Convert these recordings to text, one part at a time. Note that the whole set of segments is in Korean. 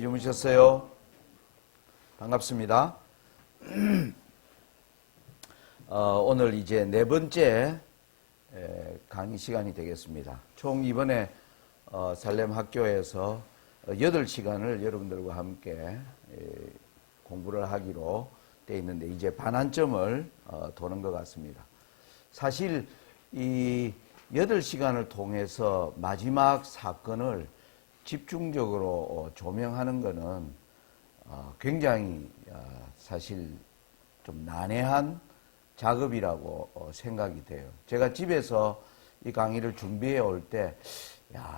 잘 주무셨어요? 반갑습니다. 오늘 이제 네 번째 강의 시간이 되겠습니다. 총 이번에 살렘 학교에서 8시간을 여러분들과 함께 공부를 하기로 되어 있는데 이제 반환점을 도는 것 같습니다. 사실 이 8시간을 통해서 마지막 사건을 집중적으로 조명하는 것은 굉장히 사실 좀 난해한 작업이라고 생각이 돼요. 제가 집에서 이 강의를 준비해 올 때,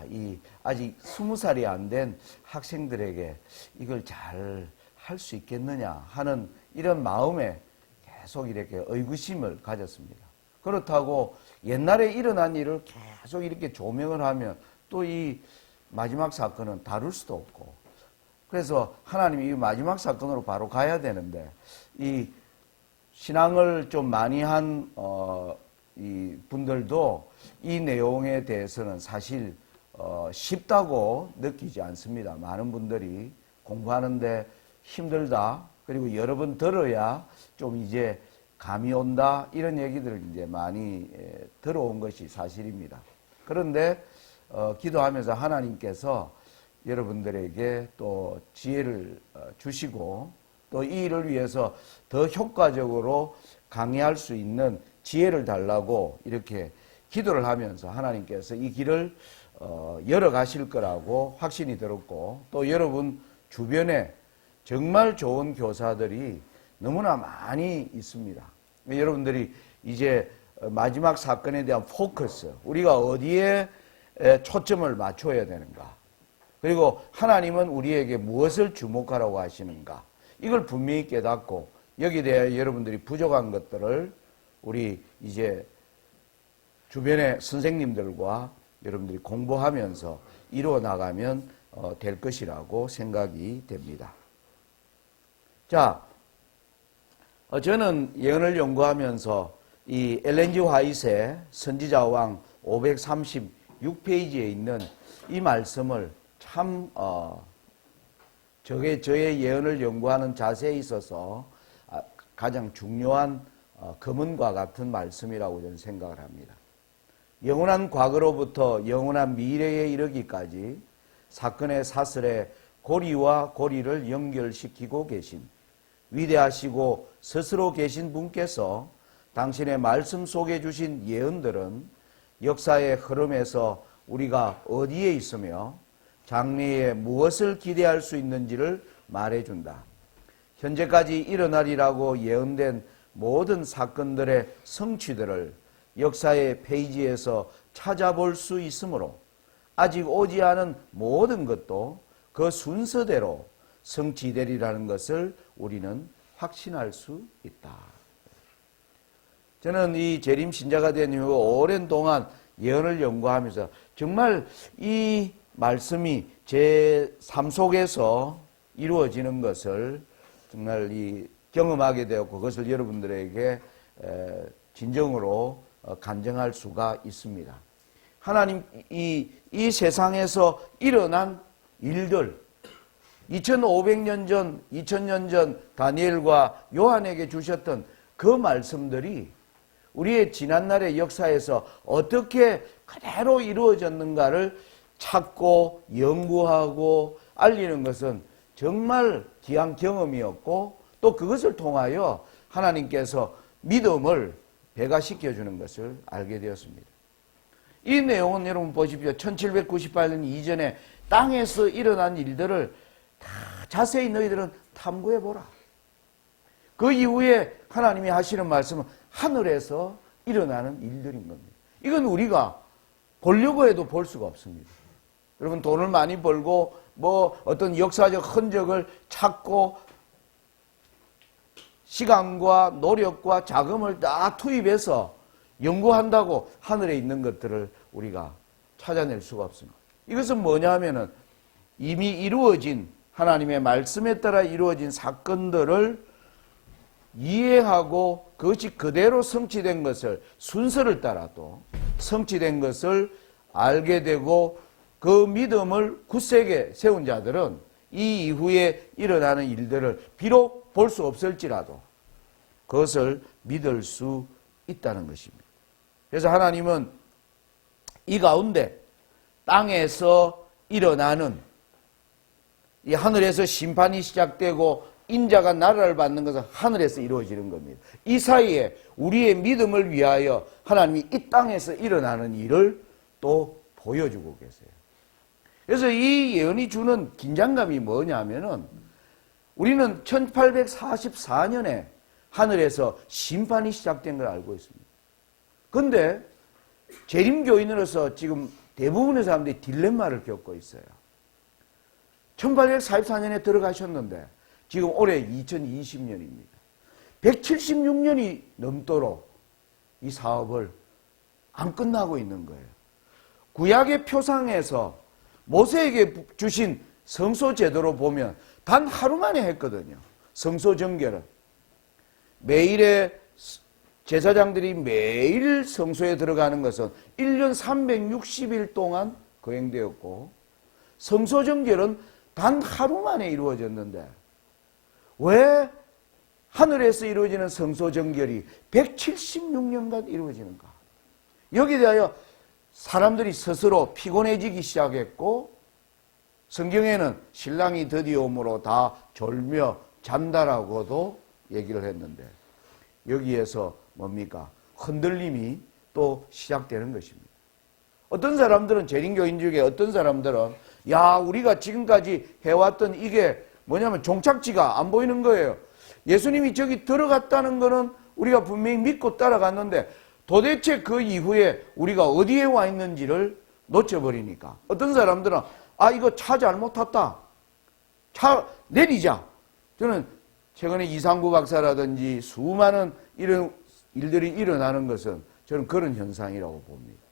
이 아직 20살이 안 된 학생들에게 이걸 잘 할 수 있겠느냐 하는 이런 마음에 계속 이렇게 의구심을 가졌습니다. 그렇다고 옛날에 일어난 일을 계속 이렇게 조명을 하면 또 이 마지막 사건은 다룰 수도 없고, 그래서 하나님이 이 마지막 사건으로 바로 가야 되는데, 이 신앙을 좀 많이 한 이 분들도 이 내용에 대해서는 사실 쉽다고 느끼지 않습니다. 많은 분들이 공부하는데 힘들다, 그리고 여러 번 들어야 좀 이제 감이 온다, 이런 얘기들을 이제 많이 들어온 것이 사실입니다. 그런데 기도하면서 하나님께서 여러분들에게 또 지혜를 주시고, 또 이 일을 위해서 더 효과적으로 강의할 수 있는 지혜를 달라고 이렇게 기도를 하면서 하나님께서 이 길을 열어가실 거라고 확신이 들었고, 또 여러분 주변에 정말 좋은 교사들이 너무나 많이 있습니다. 여러분들이 이제 마지막 사건에 대한 포커스, 우리가 어디에 초점을 맞춰야 되는가, 그리고 하나님은 우리에게 무엇을 주목하라고 하시는가, 이걸 분명히 깨닫고 여기에 대해 여러분들이 부족한 것들을 우리 이제 주변의 선생님들과 여러분들이 공부하면서 이루어 나가면 될 것이라고 생각이 됩니다. 자, 저는 예언을 연구하면서 이 엘렌 G 화이트의 선지자 왕 536페이지에 있는 이 말씀을 참 저의 예언을 연구하는 자세에 있어서 가장 중요한 검은과 같은 말씀이라고 저는 생각을 합니다. 영원한 과거로부터 영원한 미래에 이르기까지 사건의 사슬에 고리와 고리를 연결시키고 계신 위대하시고 스스로 계신 분께서 당신의 말씀 속에 주신 예언들은 역사의 흐름에서 우리가 어디에 있으며 장래에 무엇을 기대할 수 있는지를 말해준다. 현재까지 일어나리라고 예언된 모든 사건들의 성취들을 역사의 페이지에서 찾아볼 수 있으므로 아직 오지 않은 모든 것도 그 순서대로 성취되리라는 것을 우리는 확신할 수 있다. 저는 이 재림 신자가 된 이후 오랜 동안 예언을 연구하면서 정말 이 말씀이 제 삶 속에서 이루어지는 것을 정말 경험하게 되었고, 그것을 여러분들에게 진정으로 간증할 수가 있습니다. 하나님 이 세상에서 일어난 일들, 2500년 전, 2000년 전 다니엘과 요한에게 주셨던 그 말씀들이 우리의 지난날의 역사에서 어떻게 그대로 이루어졌는가를 찾고 연구하고 알리는 것은 정말 귀한 경험이었고, 또 그것을 통하여 하나님께서 믿음을 배가시켜주는 것을 알게 되었습니다. 이 내용은 여러분 보십시오. 1798년 이전에 땅에서 일어난 일들을 다 자세히 너희들은 탐구해보라. 그 이후에 하나님이 하시는 말씀은 하늘에서 일어나는 일들인 겁니다. 이건 우리가 보려고 해도 볼 수가 없습니다. 여러분 돈을 많이 벌고 뭐 어떤 역사적 흔적을 찾고 시간과 노력과 자금을 다 투입해서 연구한다고 하늘에 있는 것들을 우리가 찾아낼 수가 없습니다. 이것은 뭐냐 하면은 이미 이루어진 하나님의 말씀에 따라 이루어진 사건들을 이해하고 그것이 그대로 성취된 것을 순서를 따라도 성취된 것을 알게 되고 그 믿음을 굳세게 세운 자들은 이 이후에 일어나는 일들을 비록 볼 수 없을지라도 그것을 믿을 수 있다는 것입니다. 그래서 하나님은 이 가운데 땅에서 일어나는 이 하늘에서 심판이 시작되고 인자가 나라를 받는 것은 하늘에서 이루어지는 겁니다. 이 사이에 우리의 믿음을 위하여 하나님이 이 땅에서 일어나는 일을 또 보여주고 계세요. 그래서 이 예언이 주는 긴장감이 뭐냐면은 우리는 1844년에 하늘에서 심판이 시작된 걸 알고 있습니다. 그런데 재림교인으로서 지금 대부분의 사람들이 딜레마를 겪고 있어요. 1844년에 들어가셨는데 지금 올해 2020년입니다. 176년이 넘도록 이 사업을 안 끝나고 있는 거예요. 구약의 표상에서 모세에게 주신 성소 제도로 보면 단 하루 만에 했거든요. 성소 정결은. 매일의 제사장들이 매일 성소에 들어가는 것은 1년 360일 동안 거행되었고 성소 정결은 단 하루 만에 이루어졌는데 왜 하늘에서 이루어지는 성소 정결이 176년간 이루어지는가? 여기에 대하여 사람들이 스스로 피곤해지기 시작했고 성경에는 신랑이 드디어 오므로 다 졸며 잠다라고도 얘기를 했는데 여기에서 뭡니까? 흔들림이 또 시작되는 것입니다. 어떤 사람들은 재림교인 중에 어떤 사람들은 야 우리가 지금까지 해왔던 이게 뭐냐면 종착지가 안 보이는 거예요. 예수님이 저기 들어갔다는 거는 우리가 분명히 믿고 따라갔는데 도대체 그 이후에 우리가 어디에 와 있는지를 놓쳐버리니까 어떤 사람들은 아 이거 차 잘못 탔다. 차 내리자. 저는 최근에 이상구 박사라든지 수많은 이런 일들이 일어나는 것은 저는 그런 현상이라고 봅니다.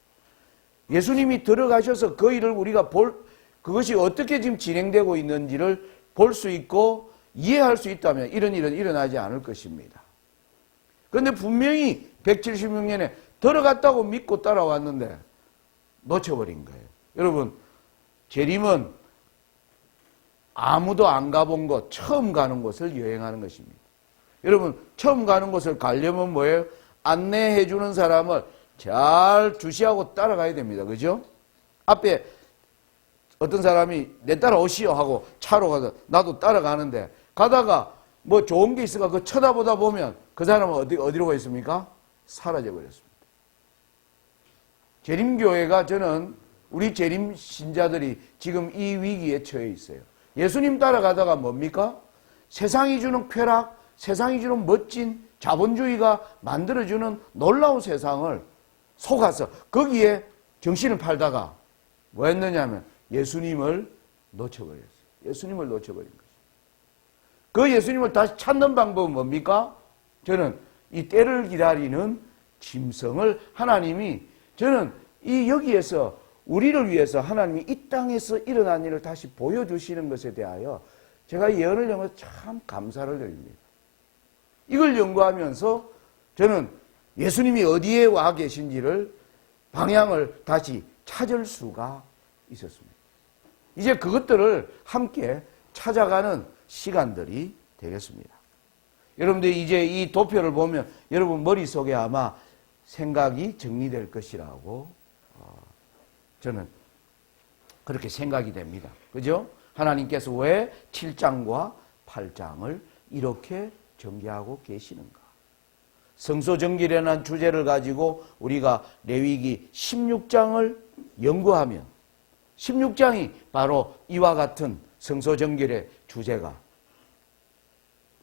예수님이 들어가셔서 그 일을 우리가 그것이 어떻게 지금 진행되고 있는지를 볼 수 있고 이해할 수 있다면 이런 일은 일어나지 않을 것입니다. 그런데 분명히 176년에 들어갔다고 믿고 따라왔는데 놓쳐버린 거예요. 여러분 재림은 아무도 안 가본 곳, 처음 가는 곳을 여행하는 것입니다. 여러분 처음 가는 곳을 가려면 뭐예요? 안내해 주는 사람을 잘 주시하고 따라가야 됩니다. 그죠? 앞에 어떤 사람이 내 따라오시오 하고 차로 가서 나도 따라가는데 가다가 뭐 좋은 게 있을까 그 쳐다보다 보면 그 사람은 어디로 가 있습니까? 사라져 버렸습니다. 재림교회가 저는 우리 재림 신자들이 지금 이 위기에 처해 있어요. 예수님 따라가다가 뭡니까? 세상이 주는 쾌락, 세상이 주는 멋진 자본주의가 만들어주는 놀라운 세상을 속아서 거기에 정신을 팔다가 뭐 했느냐면 예수님을 놓쳐버렸어요. 예수님을 놓쳐버린 거죠. 그 예수님을 다시 찾는 방법은 뭡니까? 저는 이 때를 기다리는 짐승을 하나님이 저는 이 여기에서 우리를 위해서 하나님이 이 땅에서 일어난 일을 다시 보여주시는 것에 대하여 제가 예언을 연구해서 참 감사를 드립니다. 이걸 연구하면서 저는 예수님이 어디에 와 계신지를 방향을 다시 찾을 수가 있었습니다. 이제 그것들을 함께 찾아가는 시간들이 되겠습니다. 여러분들 이제 이 도표를 보면 여러분 머릿속에 아마 생각이 정리될 것이라고 저는 그렇게 생각이 됩니다. 그죠? 하나님께서 왜 7장과 8장을 이렇게 전개하고 계시는가? 성소 정결이라는 주제를 가지고 우리가 레위기 16장을 연구하면 16장이 바로 이와 같은 성소 정결의 주제가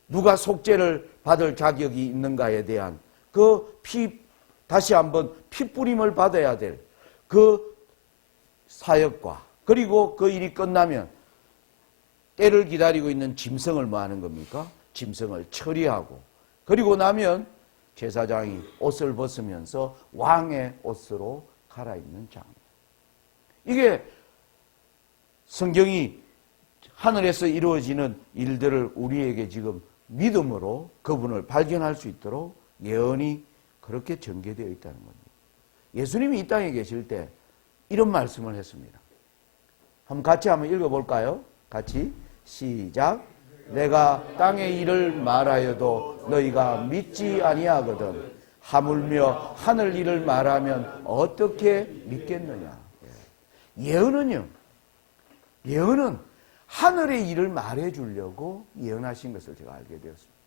누가 속죄를 받을 자격이 있는가에 대한 다시 한번 피뿌림을 받아야 될 그 사역과 그리고 그 일이 끝나면 때를 기다리고 있는 짐승을 뭐 하는 겁니까? 짐승을 처리하고 그리고 나면 제사장이 옷을 벗으면서 왕의 옷으로 갈아입는 장면. 이게 성경이 하늘에서 이루어지는 일들을 우리에게 지금 믿음으로 그분을 발견할 수 있도록 예언이 그렇게 전개되어 있다는 겁니다. 예수님이 이 땅에 계실 때 이런 말씀을 했습니다. 같이 한번 읽어볼까요? 같이 시작. 내가 땅의 일을 말하여도 너희가 믿지 아니하거든 하물며 하늘 일을 말하면 어떻게 믿겠느냐. 예언은요, 예언은 하늘의 일을 말해주려고 예언하신 것을 제가 알게 되었습니다.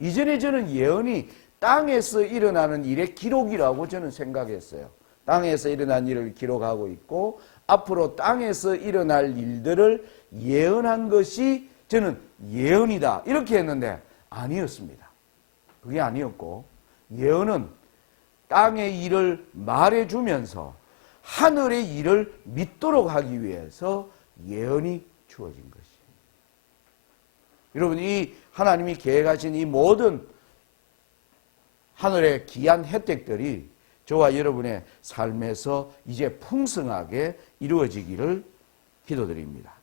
이전에 저는 예언이 땅에서 일어나는 일의 기록이라고 저는 생각했어요. 땅에서 일어난 일을 기록하고 있고 앞으로 땅에서 일어날 일들을 예언한 것이 저는 예언이다 이렇게 했는데 아니었습니다. 그게 아니었고 예언은 땅의 일을 말해주면서 하늘의 일을 믿도록 하기 위해서 예언이 주어진 것이에요. 여러분, 이 하나님이 계획하신 이 모든 하늘의 귀한 혜택들이 저와 여러분의 삶에서 이제 풍성하게 이루어지기를 기도드립니다.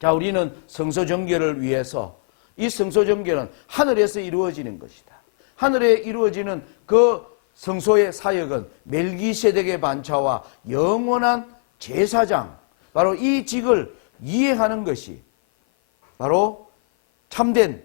자, 우리는 성소정결을 위해서 이 성소정결은 하늘에서 이루어지는 것이다. 하늘에 이루어지는 그 성소의 사역은 멜기세덱의 반차와 영원한 제사장, 바로 이 직을 이해하는 것이 바로 참된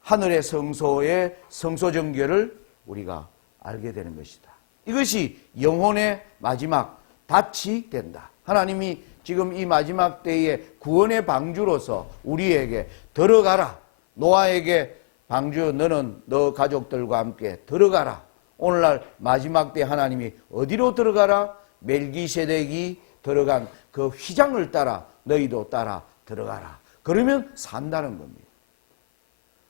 하늘의 성소의 성소정결을 우리가 알게 되는 것이다. 이것이 영혼의 마지막 닻이 된다. 하나님이 지금 이 마지막 때의 구원의 방주로서 우리에게 들어가라. 노아에게 방주 너는 너 가족들과 함께 들어가라. 오늘날 마지막 때 하나님이 어디로 들어가라? 멜기세덱이 들어간 그 휘장을 따라 너희도 따라 들어가라. 그러면 산다는 겁니다.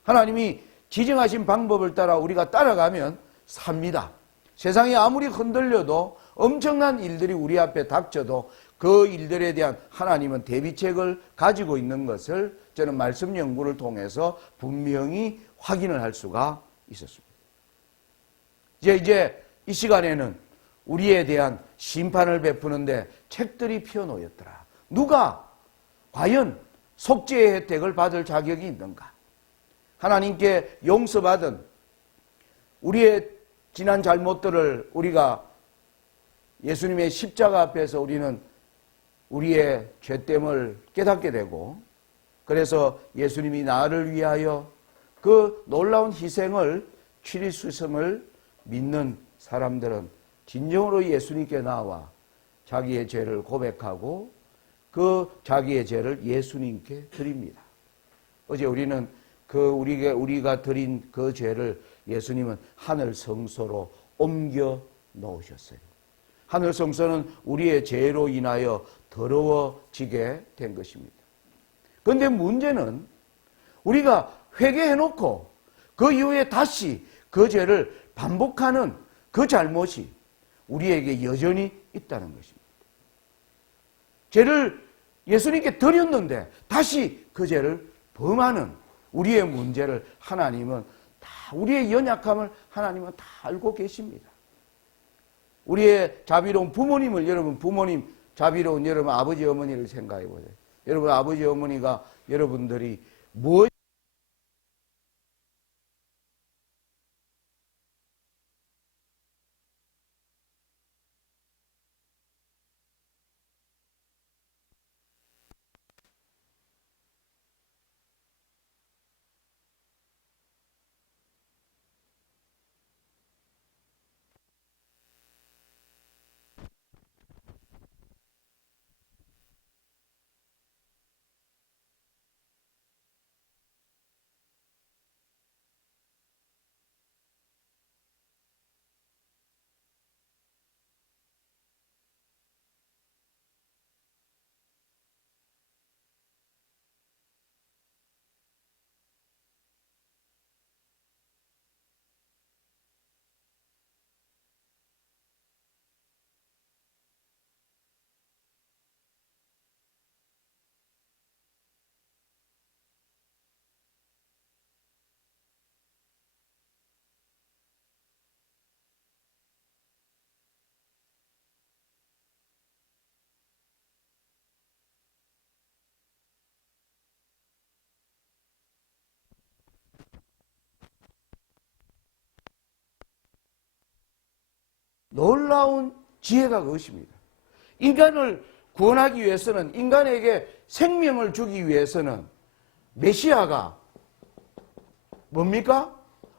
하나님이 지정하신 방법을 따라 우리가 따라가면 삽니다. 세상이 아무리 흔들려도 엄청난 일들이 우리 앞에 닥쳐도 그 일들에 대한 하나님은 대비책을 가지고 있는 것을 저는 말씀 연구를 통해서 분명히 확인을 할 수가 있었습니다. 이제 이 시간에는 우리에 대한 심판을 베푸는데 책들이 피어놓였더라. 누가 과연 속죄의 혜택을 받을 자격이 있는가? 하나님께 용서받은 우리의 지난 잘못들을 우리가 예수님의 십자가 앞에서 우리는 우리의 죄됨을 깨닫게 되고 그래서 예수님이 나를 위하여 그 놀라운 희생을 취리수성을 믿는 사람들은 진정으로 예수님께 나와 자기의 죄를 고백하고 그 자기의 죄를 예수님께 드립니다. 어제 우리는 우리가 드린 그 죄를 예수님은 하늘 성소로 옮겨 놓으셨어요. 하늘 성소는 우리의 죄로 인하여 더러워지게 된 것입니다. 그런데 문제는 우리가 회개해놓고 그 이후에 다시 그 죄를 반복하는 그 잘못이 우리에게 여전히 있다는 것입니다. 죄를 예수님께 드렸는데 다시 그 죄를 범하는 우리의 문제를 하나님은 다 우리의 연약함을 하나님은 다 알고 계십니다. 우리의 자비로운 부모님을 여러분 부모님 자비로운 여러분 아버지 어머니를 생각해 보세요. 여러분 아버지 어머니가 여러분들이 무엇 놀라운 지혜가 그것입니다. 인간을 구원하기 위해서는, 인간에게 생명을 주기 위해서는 메시아가 뭡니까?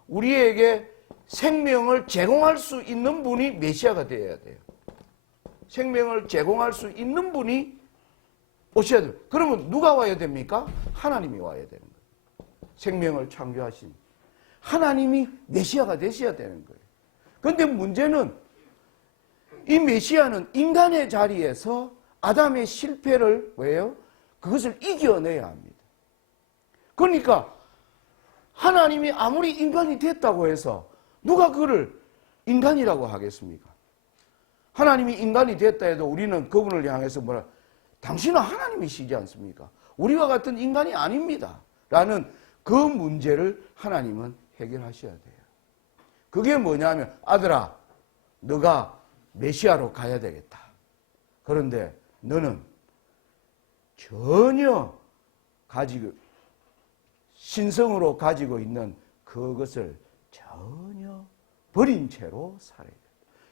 우리에게 생명을 제공할 수 있는 분이 메시아가 되어야 돼요. 생명을 제공할 수 있는 분이 오셔야 돼요. 그러면 누가 와야 됩니까? 하나님이 와야 되는 거예요. 생명을 창조하신 하나님이 메시아가 되셔야 되는 거예요. 그런데 문제는 이 메시아는 인간의 자리에서 아담의 실패를 왜요? 그것을 이겨내야 합니다. 그러니까 하나님이 아무리 인간이 됐다고 해서 누가 그를 인간이라고 하겠습니까? 하나님이 인간이 됐다 해도 우리는 그분을 향해서 뭐라, 당신은 하나님이시지 않습니까? 우리와 같은 인간이 아닙니다. 라는 그 문제를 하나님은 해결하셔야 돼요. 그게 뭐냐면, 아들아, 너가 메시아로 가야 되겠다. 그런데 너는 전혀 신성으로 가지고 있는 그것을 전혀 버린 채로 살아야 돼요.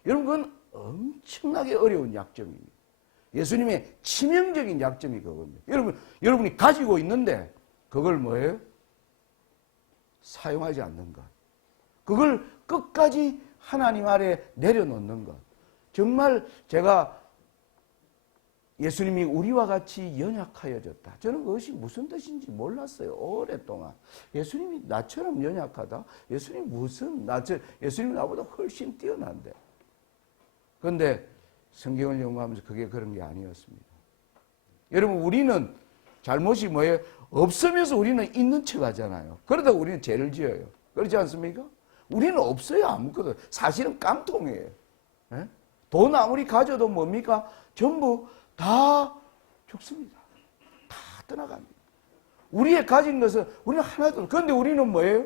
여러분, 그건 엄청나게 어려운 약점입니다. 예수님의 치명적인 약점이 그겁니다. 여러분이 가지고 있는데 그걸 뭐예요? 사용하지 않는 것. 그걸 끝까지 하나님 아래 내려놓는 것. 정말 제가 예수님이 우리와 같이 연약하여졌다. 저는 그것이 무슨 뜻인지 몰랐어요. 오랫동안. 예수님이 나처럼 연약하다? 예수님이 예수님이 나보다 훨씬 뛰어난데. 그런데 성경을 연구하면서 그게 그런 게 아니었습니다. 여러분, 우리는 잘못이 뭐예요? 없으면서 우리는 있는 척 하잖아요. 그러다가 우리는 죄를 지어요. 그렇지 않습니까? 우리는 없어요, 아무것도. 사실은 깡통이에요. 예? 돈 아무리 가져도 뭡니까? 전부 다 죽습니다. 다 떠나갑니다. 우리의 가진 것은 우리는 하나도, 그런데 우리는 뭐예요?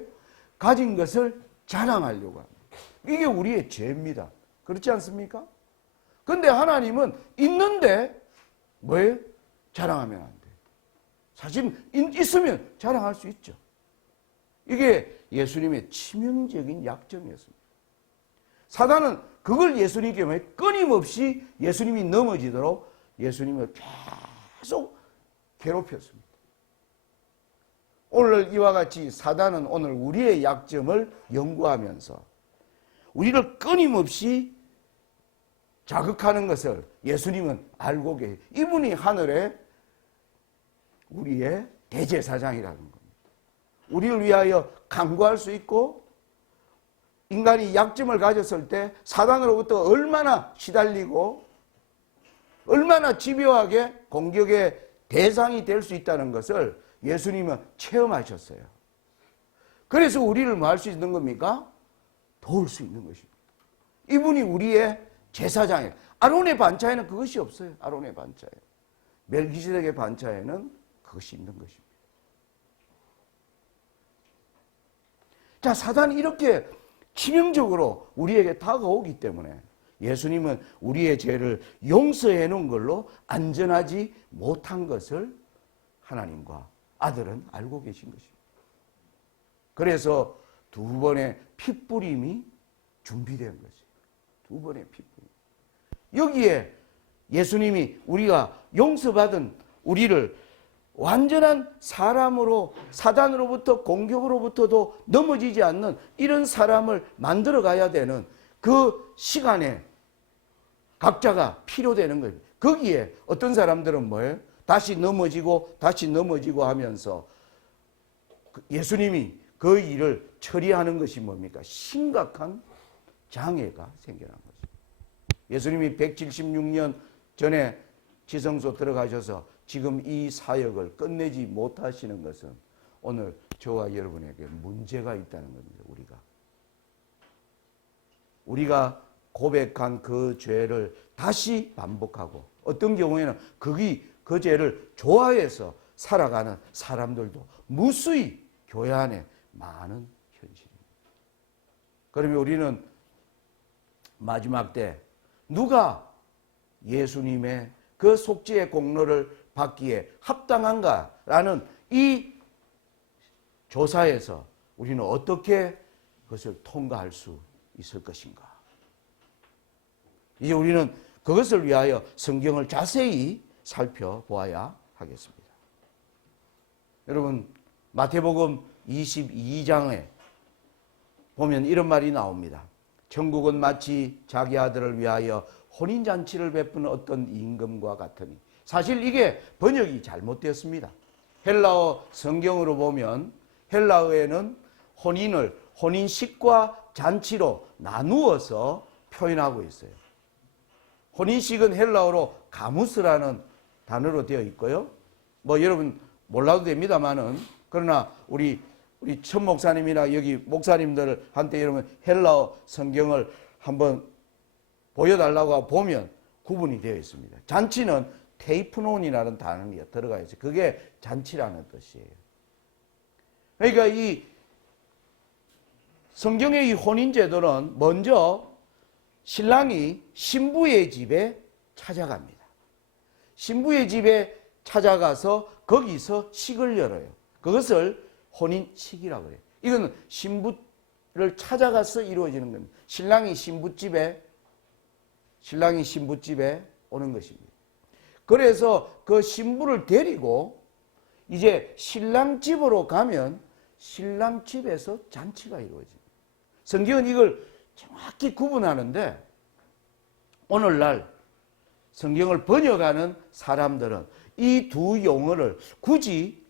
가진 것을 자랑하려고 합니다. 이게 우리의 죄입니다. 그렇지 않습니까? 그런데 하나님은 있는데 뭐예요? 자랑하면 안 돼요. 사실 있으면 자랑할 수 있죠. 이게 예수님의 치명적인 약점이었습니다. 사단은 그걸 예수님께 끊임없이 예수님이 넘어지도록 예수님을 계속 괴롭혔습니다. 오늘 이와 같이 사단은 오늘 우리의 약점을 연구하면서 우리를 끊임없이 자극하는 것을 예수님은 알고 계세요. 이분이 하늘에 우리의 대제사장이라는 겁니다. 우리를 위하여 간구할 수 있고, 인간이 약점을 가졌을 때 사단으로부터 얼마나 시달리고 얼마나 집요하게 공격의 대상이 될 수 있다는 것을 예수님은 체험하셨어요. 그래서 우리를 뭐 할 수 있는 겁니까? 도울 수 있는 것입니다. 이분이 우리의 제사장이에요. 아론의 반차에는 그것이 없어요. 아론의 반차에. 멜기세덱의 반차에는 그것이 있는 것입니다. 자, 사단이 이렇게 치명적으로 우리에게 다가오기 때문에 예수님은 우리의 죄를 용서해 놓은 걸로 안전하지 못한 것을 하나님과 아들은 알고 계신 것입니다. 그래서 두 번의 핏부림이 준비된 거죠. 두 번의 핏부림. 여기에 예수님이 우리가 용서받은 우리를 완전한 사람으로, 사단으로부터 공격으로부터도 넘어지지 않는 이런 사람을 만들어 가야 되는 그 시간에 각자가 필요되는 거예요. 거기에 어떤 사람들은 뭐예요? 다시 넘어지고 하면서 예수님이 그 일을 처리하는 것이 뭡니까? 심각한 장애가 생겨난 거죠. 예수님이 176년 전에 지성소 들어가셔서 지금 이 사역을 끝내지 못하시는 것은 오늘 저와 여러분에게 문제가 있다는 겁니다. 우리가 고백한 그 죄를 다시 반복하고, 어떤 경우에는 그 죄를 좋아해서 살아가는 사람들도 무수히 교회 안에 많은 현실입니다. 그러면 우리는 마지막 때 누가 예수님의 그 속죄의 공로를 받기에 합당한가라는 이 조사에서 우리는 어떻게 그것을 통과할 수 있을 것인가? 이제 우리는 그것을 위하여 성경을 자세히 살펴보아야 하겠습니다. 여러분, 마태복음 22장에 보면 이런 말이 나옵니다. 천국은 마치 자기 아들을 위하여 혼인잔치를 베푸는 어떤 임금과 같으니. 사실 이게 번역이 잘못되었습니다. 헬라어 성경으로 보면 헬라어에는 혼인을 혼인식과 잔치로 나누어서 표현하고 있어요. 혼인식은 헬라어로 가무스라는 단어로 되어 있고요. 뭐 여러분 몰라도 됩니다만은, 그러나 우리 천 목사님이나 여기 목사님들한테 여러분 헬라어 성경을 한번 보여달라고 보면 구분이 되어 있습니다. 잔치는 테이프논이라는 단어가 들어가 있어요. 그게 잔치라는 뜻이에요. 그러니까 이 성경의 이 혼인제도는 먼저 신랑이 신부의 집에 찾아갑니다. 신부의 집에 찾아가서 거기서 식을 열어요. 그것을 혼인식이라고 해요. 이건 신부를 찾아가서 이루어지는 겁니다. 신랑이 신부집에 오는 것입니다. 그래서 그 신부를 데리고 이제 신랑 집으로 가면 신랑 집에서 잔치가 이루어집니다. 성경은 이걸 정확히 구분하는데, 오늘날 성경을 번역하는 사람들은 이 두 용어를 굳이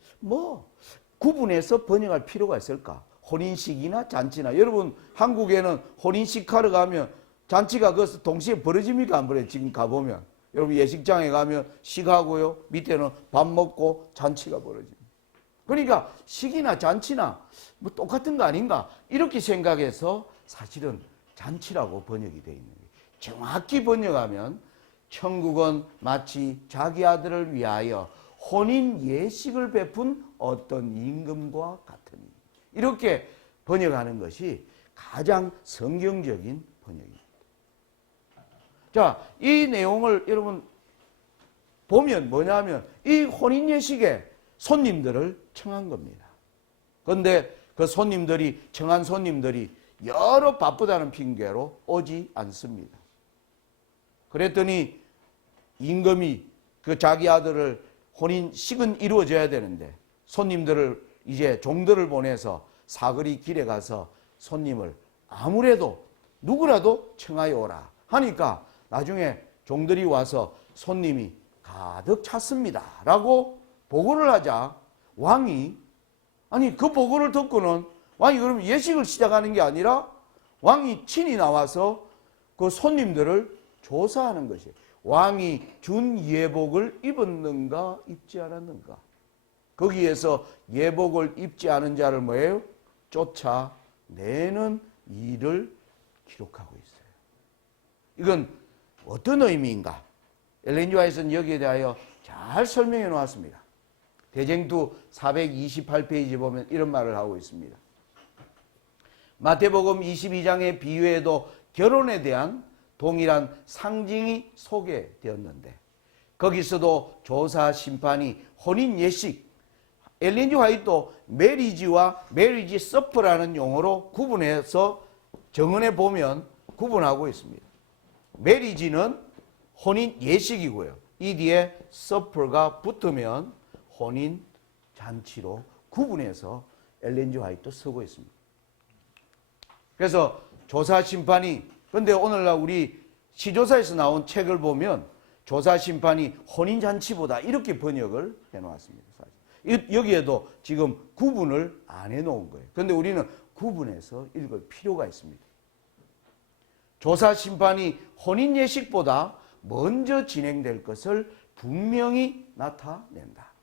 구분해서 번역할 필요가 있을까? 혼인식이나 잔치나. 여러분 한국에는 혼인식 하러 가면 잔치가 그것을 동시에 벌어집니까? 안 벌어요? 지금 가보면 여러분 예식장에 가면 식하고요, 밑에는 밥 먹고 잔치가 벌어집니다. 그러니까 식이나 잔치나 뭐 똑같은 거 아닌가 이렇게 생각해서 사실은 잔치라고 번역이 되어 있는 거예요. 정확히 번역하면 천국은 마치 자기 아들을 위하여 혼인 예식을 베푼 어떤 임금과 같으니, 이렇게 번역하는 것이 가장 성경적인 번역입니다. 자, 이 내용을 여러분 보면 뭐냐면 이 혼인 예식에 손님들을 청한 겁니다. 그런데 그 청한 손님들이 여러 바쁘다는 핑계로 오지 않습니다. 그랬더니 임금이 그 자기 아들을 혼인식은 이루어져야 되는데 손님들을 이제 종들을 보내서 사거리 길에 가서 손님을 아무래도 누구라도 청하여 오라 하니까 나중에 종들이 와서 손님이 가득 찼습니다 라고 보고를 하자 왕이, 아니 그 보고를 듣고는 왕이 그럼 예식을 시작하는 게 아니라 왕이 친히 나와서 그 손님들을 조사하는 것이에요. 왕이 준 예복을 입었는가 입지 않았는가. 거기에서 예복을 입지 않은 자를 뭐예요? 쫓아내는 일을 기록하고 있어요. 이건 어떤 의미인가? 엘렌 지 화이트는 여기에 대하여 잘 설명해 놓았습니다. 대쟁투 428페이지 보면 이런 말을 하고 있습니다. 마태복음 22장의 비유에도 결혼에 대한 동일한 상징이 소개되었는데 거기서도 조사 심판이 혼인 예식, 엘렌 지 화이트도 메리지와 메리지 서프라는 용어로 구분해서 정언해 보면 구분하고 있습니다. 메리지는 혼인 예식이고요. 이 뒤에 서프가 붙으면 혼인 잔치로 구분해서 엘렌 지 화이트도 쓰고 있습니다. 그래서 조사 심판이, 그런데 오늘날 우리 시조사에서 나온 책을 보면 조사 심판이 혼인 잔치보다 이렇게 번역을 해놓았습니다. 사실. 여기에도 지금 구분을 안 해놓은 거예요. 그런데 우리는 구분해서 읽을 필요가 있습니다. 조사 심판이 혼인 예식보다 먼저 진행될 것을 분명히 나타낸다.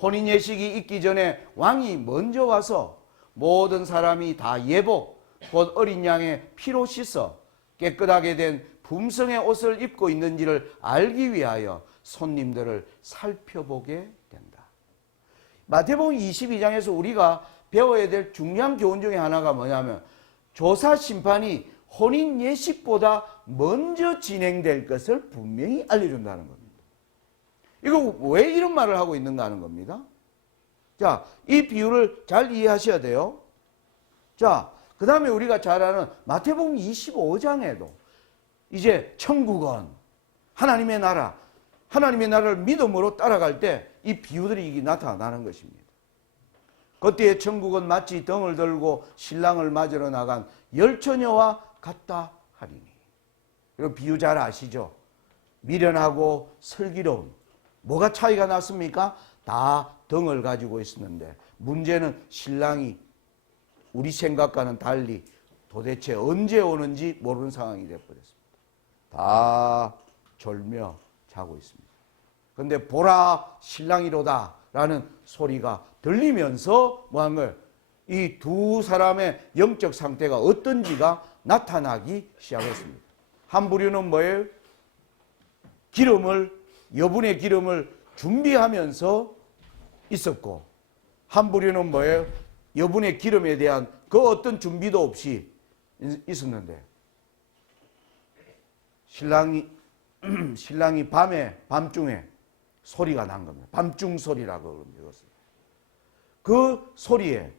혼인 예식이 있기 전에 왕이 먼저 와서 모든 사람이 다 예복, 곧 어린 양의 피로 씻어 깨끗하게 된 품성의 옷을 입고 있는지를 알기 위하여 손님들을 살펴보게 된다. 마태복음 22장에서 우리가 배워야 될 중요한 교훈 중에 하나가 뭐냐면 조사 심판이 혼인 예식보다 먼저 진행될 것을 분명히 알려준다는 겁니다. 이거 왜 이런 말을 하고 있는가 하는 겁니다. 자, 이 비유를 잘 이해하셔야 돼요. 자, 그 다음에 우리가 잘 아는 마태복음 25장에도 이제 천국은 하나님의 나라, 하나님의 나라를 믿음으로 따라갈 때 이 비유들이 나타나는 것입니다. 그때의 천국은 마치 등을 들고 신랑을 맞으러 나간 열처녀와 같다 하리니. 이런 비유 잘 아시죠? 미련하고 슬기로움. 뭐가 차이가 났습니까? 다 등을 가지고 있었는데 문제는 신랑이 우리 생각과는 달리 도대체 언제 오는지 모르는 상황이 되어버렸습니다. 다 졸며 자고 있습니다. 그런데 보라 신랑이로다 라는 소리가 들리면서 뭐한 거예요? 이 두 사람의 영적 상태가 어떤지가 나타나기 시작했습니다. 한 부류는 뭐예요? 여분의 기름을 준비하면서 있었고, 한 부류는 뭐예요? 여분의 기름에 대한 그 어떤 준비도 없이 있었는데, 신랑이 밤중에 소리가 난 겁니다. 밤중 소리라고 그럽니다. 그 소리에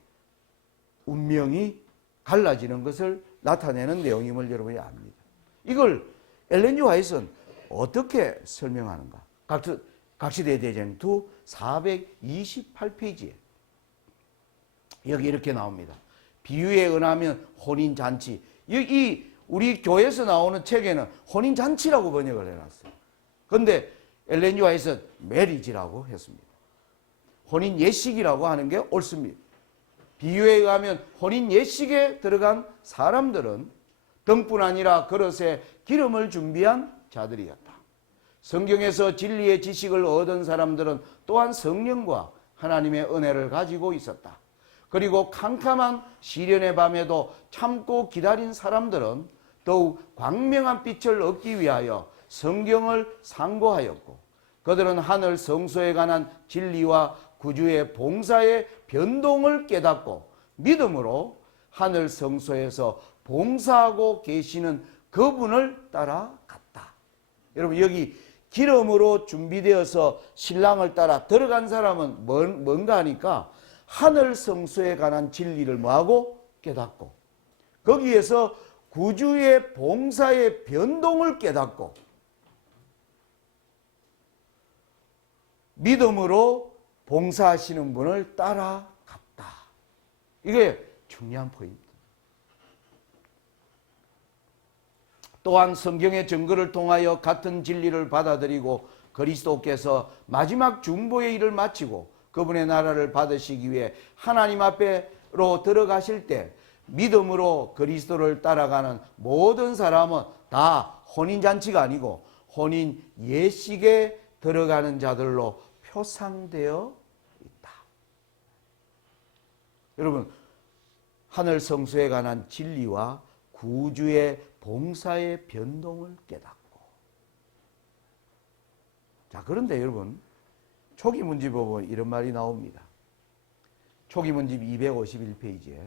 운명이 갈라지는 것을 나타내는 내용임을 여러분이 압니다. 이걸 엘렌 G 화이트는 어떻게 설명하는가? 각시대 대쟁투 428페이지에 여기 이렇게 나옵니다. 비유에 은하면 혼인잔치. 이 우리 교회에서 나오는 책에는 혼인잔치라고 번역을 해놨어요. 그런데 엘렌 G 화이트는 메리지라고 했습니다. 혼인 예식이라고 하는 게 옳습니다. 비유에 의하면 혼인 예식에 들어간 사람들은 등뿐 아니라 그릇에 기름을 준비한 자들이었다. 성경에서 진리의 지식을 얻은 사람들은 또한 성령과 하나님의 은혜를 가지고 있었다. 그리고 캄캄한 시련의 밤에도 참고 기다린 사람들은 더욱 광명한 빛을 얻기 위하여 성경을 상고하였고, 그들은 하늘 성소에 관한 진리와 구주의 봉사의 변동을 깨닫고 믿음으로 하늘 성소에서 봉사하고 계시는 그분을 따라갔다. 여러분, 여기 기름으로 준비되어서 신랑을 따라 들어간 사람은 뭔가 하니까 하늘 성소에 관한 진리를 뭐하고 깨닫고, 거기에서 구주의 봉사의 변동을 깨닫고 믿음으로 봉사하시는 분을 따라갔다. 이게 중요한 포인트. 또한 성경의 증거를 통하여 같은 진리를 받아들이고 그리스도께서 마지막 중보의 일을 마치고 그분의 나라를 받으시기 위해 하나님 앞에로 들어가실 때 믿음으로 그리스도를 따라가는 모든 사람은 다 혼인잔치가 아니고 혼인 예식에 들어가는 자들로 표상되어 있다. 여러분, 하늘 성소에 관한 진리와 구주의 봉사의 변동을 깨닫고. 자, 그런데 여러분, 초기 문집 보면 이런 말이 나옵니다. 초기 문집 251페이지에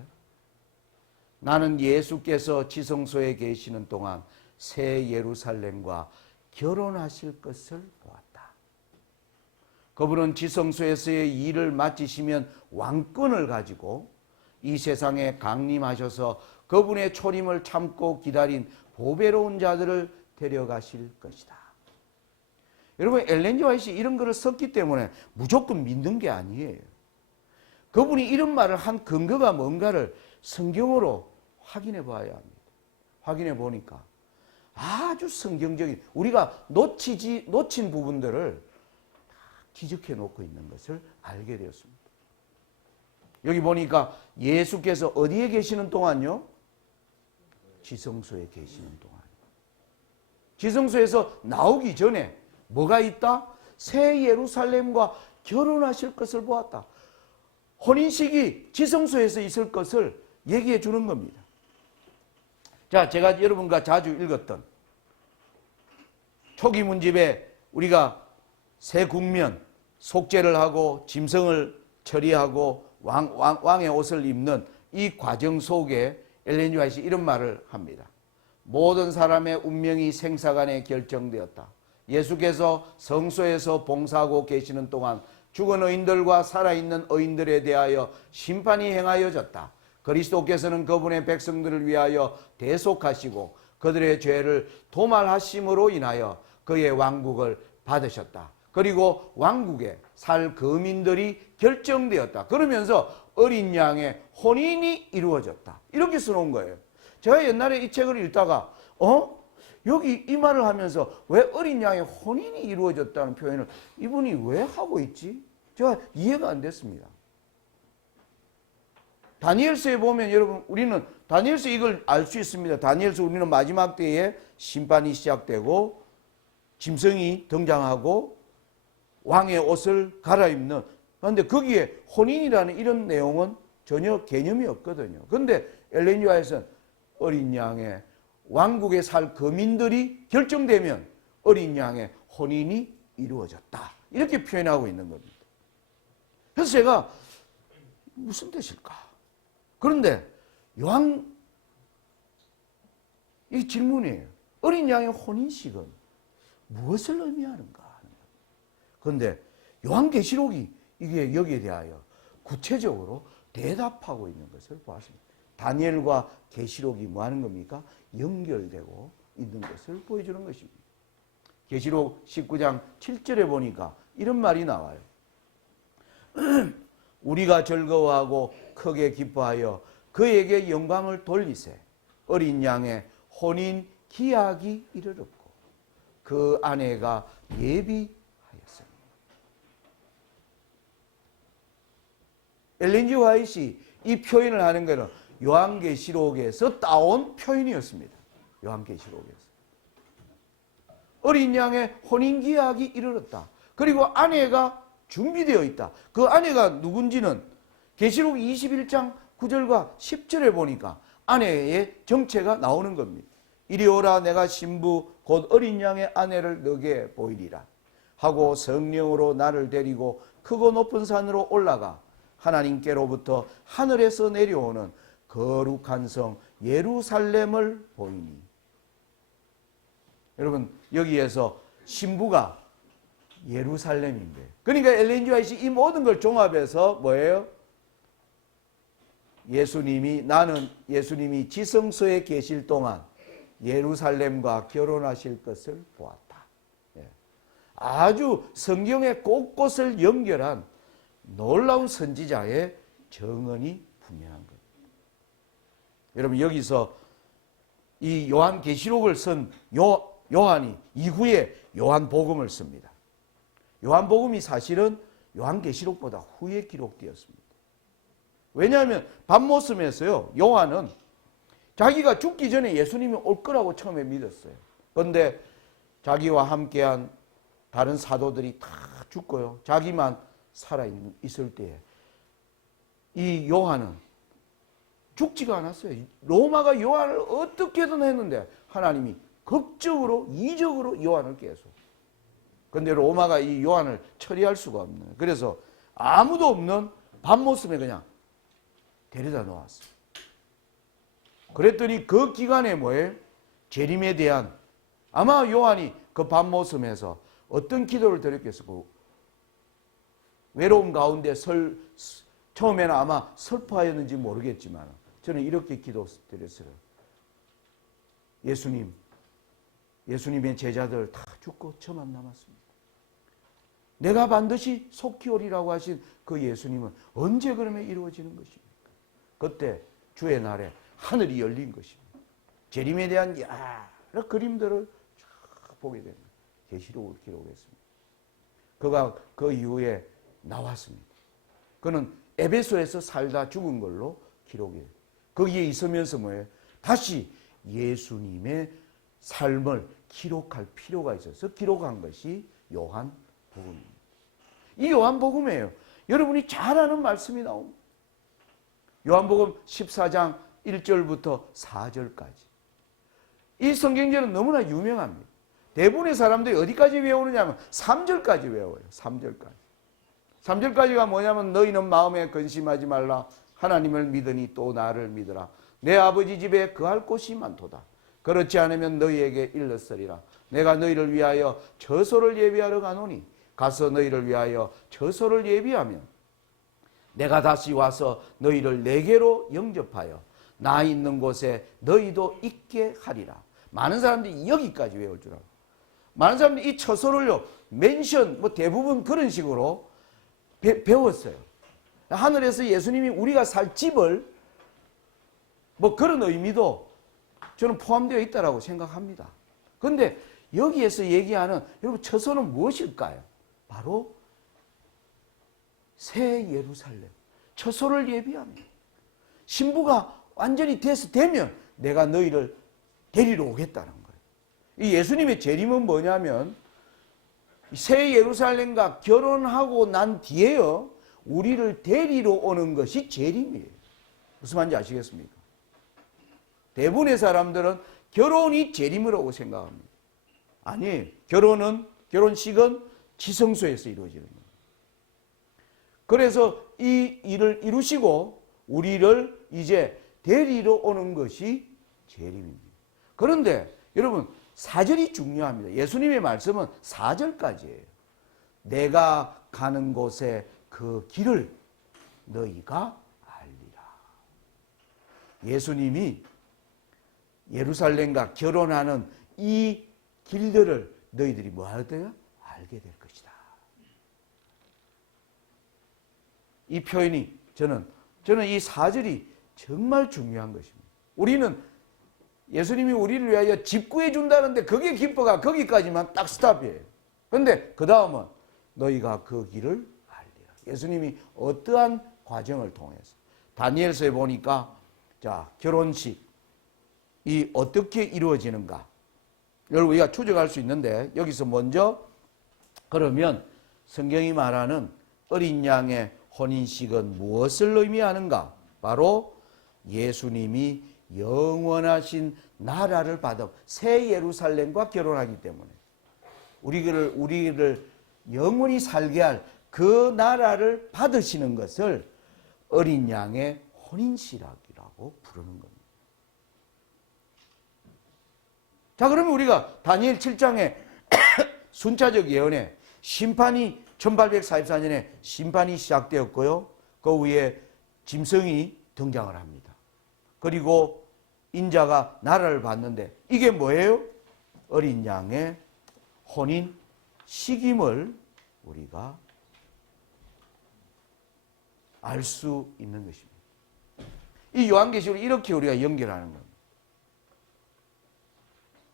나는 예수께서 지성소에 계시는 동안 새 예루살렘과 결혼하실 것을 보았다. 그분은 지성소에서의 일을 마치시면 왕권을 가지고 이 세상에 강림하셔서 그분의 초림을 참고 기다린 보배로운 자들을 데려가실 것이다. 여러분, 엘렌 G 화이트 이런 글을 썼기 때문에 무조건 믿는 게 아니에요. 그분이 이런 말을 한 근거가 뭔가를 성경으로 확인해 봐야 합니다. 확인해 보니까 아주 성경적인, 우리가 놓친 부분들을 다 기적해 놓고 있는 것을 알게 되었습니다. 여기 보니까 예수께서 어디에 계시는 동안요? 지성소에 계시는 동안. 지성소에서 나오기 전에 뭐가 있다? 새 예루살렘과 결혼하실 것을 보았다. 혼인식이 지성소에서 있을 것을 얘기해 주는 겁니다. 자, 제가 여러분과 자주 읽었던 초기 문집에 우리가 새 국면, 속죄를 하고 짐승을 처리하고 왕의 옷을 입는 이 과정 속에 엘렌 G 화이트 이런 말을 합니다. 모든 사람의 운명이 생사간에 결정되었다. 예수께서 성소에서 봉사하고 계시는 동안 죽은 의인들과 살아있는 의인들에 대하여 심판이 행하여졌다. 그리스도께서는 그분의 백성들을 위하여 대속하시고 그들의 죄를 도말하심으로 인하여 그의 왕국을 받으셨다. 그리고 왕국에 살 거민들이 결정되었다. 그러면서 어린 양의 혼인이 이루어졌다. 이렇게 써놓은 거예요. 제가 옛날에 이 책을 읽다가 여기 이 말을 하면서 왜 어린 양의 혼인이 이루어졌다는 표현을 이분이 왜 하고 있지? 제가 이해가 안 됐습니다. 다니엘서에 보면 여러분 우리는 다니엘서 이걸 알 수 있습니다. 다니엘서 우리는 마지막 때에 심판이 시작되고 짐승이 등장하고 왕의 옷을 갈아입는, 그런데 거기에 혼인이라는 이런 내용은 전혀 개념이 없거든요. 그런데 엘렌 지 화이트는 어린 양의 왕국에 살 거민들이 결정되면 어린 양의 혼인이 이루어졌다. 이렇게 표현하고 있는 겁니다. 그래서 제가 무슨 뜻일까? 그런데 이 질문이에요. 어린 양의 혼인식은 무엇을 의미하는가? 그런데 요한계시록이 이게 여기에 대하여 구체적으로 대답하고 있는 것을 보았습니다. 다니엘과 계시록이 뭐 하는 겁니까? 연결되고 있는 것을 보여주는 것입니다. 계시록 19장 7절에 보니까 이런 말이 나와요. 우리가 즐거워하고 크게 기뻐하여 그에게 영광을 돌리세. 어린 양의 혼인 기약이 이르렀고 그 아내가 예비하였으니. 엘렌 지 화이트이 이 표현을 하는 것은 요한계시록에서 따온 표현이었습니다. 요한계시록에서. 어린 양의 혼인 기약이 이르렀다. 그리고 아내가 준비되어 있다. 그 아내가 누군지는 계시록 21장 9절과 10절에 보니까 아내의 정체가 나오는 겁니다. 이리 오라 내가 신부 곧 어린 양의 아내를 너게 보이리라 하고 성령으로 나를 데리고 크고 높은 산으로 올라가 하나님께로부터 하늘에서 내려오는 거룩한 성 예루살렘을 보이니. 여러분 여기에서 신부가 예루살렘인데, 그러니까 엘렌 지 화이트이 이 모든 걸 종합해서 뭐예요? 나는 예수님이 지성소에 계실 동안 예루살렘과 결혼하실 것을 보았다. 아주 성경의 곳곳을 연결한 놀라운 선지자의 정언이 분명한 겁니다. 여러분 여기서 이 요한계시록을 쓴 요한이 이후에 요한복음을 씁니다. 요한복음이 사실은 요한계시록보다 후에 기록되었습니다. 왜냐하면 밤모섬에서요, 요한은 자기가 죽기 전에 예수님이 올 거라고 처음에 믿었어요. 그런데 자기와 함께한 다른 사도들이 다 죽고요, 자기만 살아있을 때에 이 요한은 죽지가 않았어요. 로마가 요한을 어떻게든 했는데 하나님이 극적으로 이적으로 요한을 계속. 그런데 로마가 이 요한을 처리할 수가 없는, 그래서 아무도 없는 밤모섬에 그냥 데려다 놓았어요. 그랬더니 그 기간에 뭐예요? 재림에 대한, 아마 요한이 그 밤모섬에서 어떤 기도를 드렸겠어요? 외로움 가운데 처음에는 아마 슬퍼하였는지 모르겠지만 저는 이렇게 기도드렸어요. 예수님의 제자들 다 죽고 저만 남았습니다. 내가 반드시 속히 오리라고 하신 그 예수님은 언제 그러면 이루어지는 것입니까? 그때 주의 날에 하늘이 열린 것입니다. 재림에 대한 여러 그림들을 쫙 보게 됩니다. 계시록을 기록했습니다. 그가 그 이후에 나왔습니다. 그는 에베소에서 살다 죽은 걸로 기록해요. 거기에 있으면서 뭐예요? 다시 예수님의 삶을 기록할 필요가 있어서 기록한 것이 요한복음입니다. 이 요한복음이에요. 여러분이 잘 아는 말씀이 나옵니다. 요한복음 14장 1절부터 4절까지. 이 성경절은 너무나 유명합니다. 대부분의 사람들이 어디까지 외우느냐면 3절까지 외워요. 3절까지. 3절까지가 뭐냐면 너희는 마음에 근심하지 말라. 하나님을 믿으니 또 나를 믿으라. 내 아버지 집에 거할 곳이 많도다. 그렇지 않으면 너희에게 일렀으리라. 내가 너희를 위하여 처소를 예비하러 가노니 가서 너희를 위하여 처소를 예비하면 내가 다시 와서 너희를 내게로 영접하여 나 있는 곳에 너희도 있게 하리라. 많은 사람들이 여기까지 외울 줄 알아요. 많은 사람들이 이 처소를요, 맨션 뭐 대부분 그런 식으로 배웠어요. 하늘에서 예수님이 우리가 살 집을 뭐 그런 의미도 저는 포함되어 있다고 생각합니다. 그런데 여기에서 얘기하는 여러분 처소는 무엇일까요? 바로 새 예루살렘, 처소를 예비하며 신부가 완전히 되면 내가 너희를 데리러 오겠다는 거예요. 이 예수님의 재림은 뭐냐면 새 예루살렘과 결혼하고 난 뒤에요, 우리를 데리러 오는 것이 재림이에요. 무슨 말인지 아시겠습니까? 대부분의 사람들은 결혼이 재림이라고 생각합니다. 아니, 결혼식은 지성소에서 이루어지는 거예요. 그래서 이 일을 이루시고 우리를 이제 데리러 오는 것이 재림입니다. 그런데 여러분 4절이 중요합니다. 예수님의 말씀은 4절까지예요. 내가 가는 곳에 그 길을 너희가 알리라. 예수님이 예루살렘과 결혼하는 이 길들을 너희들이 뭐 하더라? 알게 될 것이다. 이 표현이 저는 이 4절이 정말 중요한 것입니다. 우리는 예수님이 우리를 위하여 집 구해준다는데 그게 기뻐가 거기까지만 딱 스탑이에요. 그런데 그 다음은 너희가 그 길을 알리라. 예수님이 어떠한 과정을 통해서 다니엘서에 보니까 자 결혼식이 어떻게 이루어지는가 여러분 우리가 추적할 수 있는데 여기서 먼저 그러면 성경이 말하는 어린 양의 혼인식은 무엇을 의미하는가? 바로 예수님이 영원하신 나라를 받아 새 예루살렘과 결혼하기 때문에 우리를 영원히 살게 할 그 나라를 받으시는 것을 어린 양의 혼인식이라고 부르는 겁니다. 자, 그러면 우리가 다니엘 7장에 순차적 예언에 심판이 1844년에 심판이 시작되었고요. 그 후에 짐승이 등장을 합니다. 그리고 인자가 나라를 받는데 이게 뭐예요? 어린 양의 혼인 시김을 우리가 알 수 있는 것입니다. 이 요한계시록을 이렇게 우리가 연결하는 겁니다.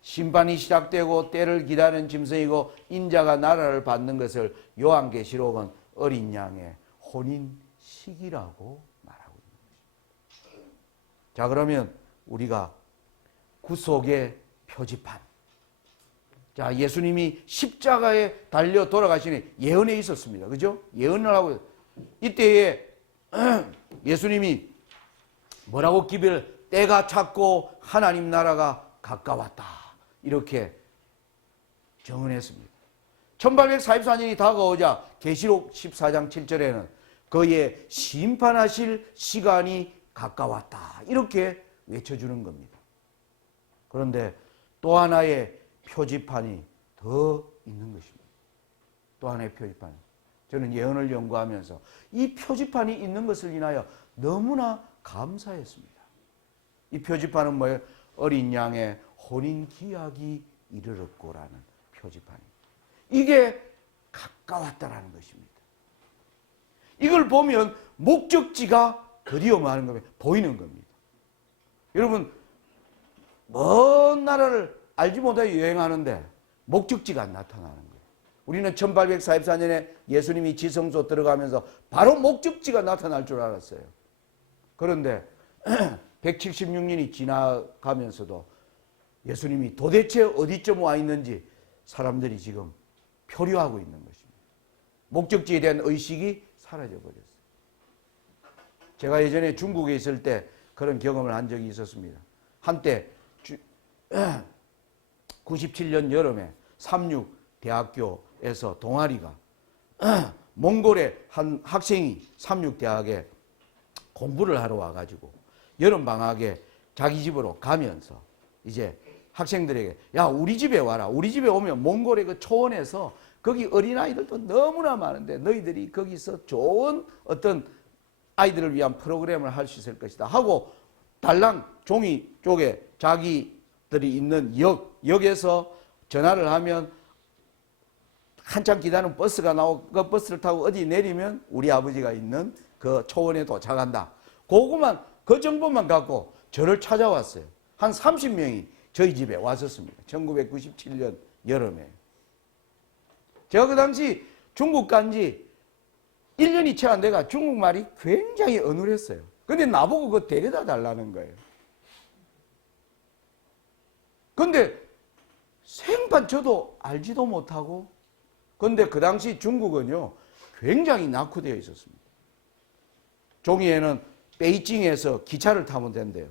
심판이 시작되고 때를 기다리는 짐승이고 인자가 나라를 받는 것을 요한계시록은 어린 양의 혼인 시기라고 말하고 있는 것입니다. 자, 그러면 우리가 구속의 표지판. 자, 예수님이 십자가에 달려 돌아가시는 예언에 있었습니다. 그죠? 예언을 하고 이때에 예수님이 뭐라고 기별을 때가 찼고 하나님 나라가 가까웠다. 이렇게 정언했습니다. 1844년이 다가오자 계시록 14장 7절에는 그의 심판하실 시간이 가까웠다. 이렇게 외쳐주는 겁니다. 그런데 또 하나의 표지판이 더 있는 것입니다. 또 하나의 표지판. 저는 예언을 연구하면서 이 표지판이 있는 것을 인하여 너무나 감사했습니다. 이 표지판은 뭐예요? 어린 양의 혼인 기약이 이르렀고라는 표지판입니다. 이게 가까웠다라는 것입니다. 이걸 보면 목적지가 드디어 뭐 하는 겁니다. 보이는 겁니다. 여러분 먼 나라를 알지 못하여 여행하는데 목적지가 나타나는 거예요. 우리는 1844년에 예수님이 지성소 들어가면서 바로 목적지가 나타날 줄 알았어요. 그런데 176년이 지나가면서도 예수님이 도대체 어디쯤 와 있는지 사람들이 지금 표류하고 있는 것입니다. 목적지에 대한 의식이 사라져 버렸어요. 제가 예전에 중국에 있을 때 그런 경험을 한 적이 있었습니다. 한때 97년 여름에 삼육대학교에서 동아리가 몽골의 한 학생이 삼육대학에 공부를 하러 와가지고 여름방학에 자기 집으로 가면서 이제 학생들에게 야 우리 집에 와라. 우리 집에 오면 몽골의 그 초원에서 거기 어린아이들도 너무나 많은데 너희들이 거기서 좋은 어떤 아이들을 위한 프로그램을 할 수 있을 것이다 하고 달랑 종이 쪽에 자기들이 있는 역에서 전화를 하면 한참 기다리는 버스가 나오고 그 버스를 타고 어디 내리면 우리 아버지가 있는 그 초원에 도착한다. 그 정보만 갖고 저를 찾아왔어요. 한 30명이 저희 집에 왔었습니다. 1997년 여름에. 제가 그 당시 중국 간지 1년이 채 안 돼가 중국말이 굉장히 어눌했어요. 근데 나보고 그거 데려다 달라는 거예요. 근데 생판 저도 알지도 못하고, 근데 그 당시 중국은요, 굉장히 낙후되어 있었습니다. 종이에는 베이징에서 기차를 타면 된대요.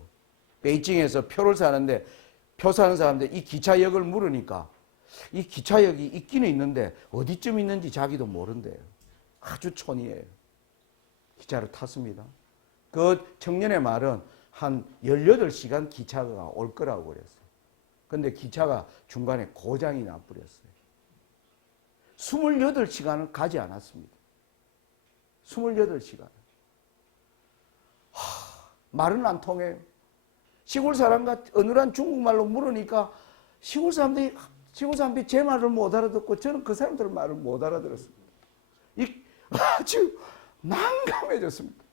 베이징에서 표를 사는데, 표 사는 사람들 이 기차역을 물으니까 이 기차역이 있기는 있는데 어디쯤 있는지 자기도 모른대요. 아주 촌이에요. 기차를 탔습니다. 그 청년의 말은 한 18시간 기차가 올 거라고 그랬어요. 근데 기차가 중간에 고장이 나버렸어요. 28시간을 가지 않았습니다. 28시간. 말은 안 통해요. 시골 사람과 어눌한 중국말로 물으니까 시골 사람들이 제 말을 못 알아듣고 저는 그 사람들 말을 못 알아들었습니다. 아주 난감해졌습니다.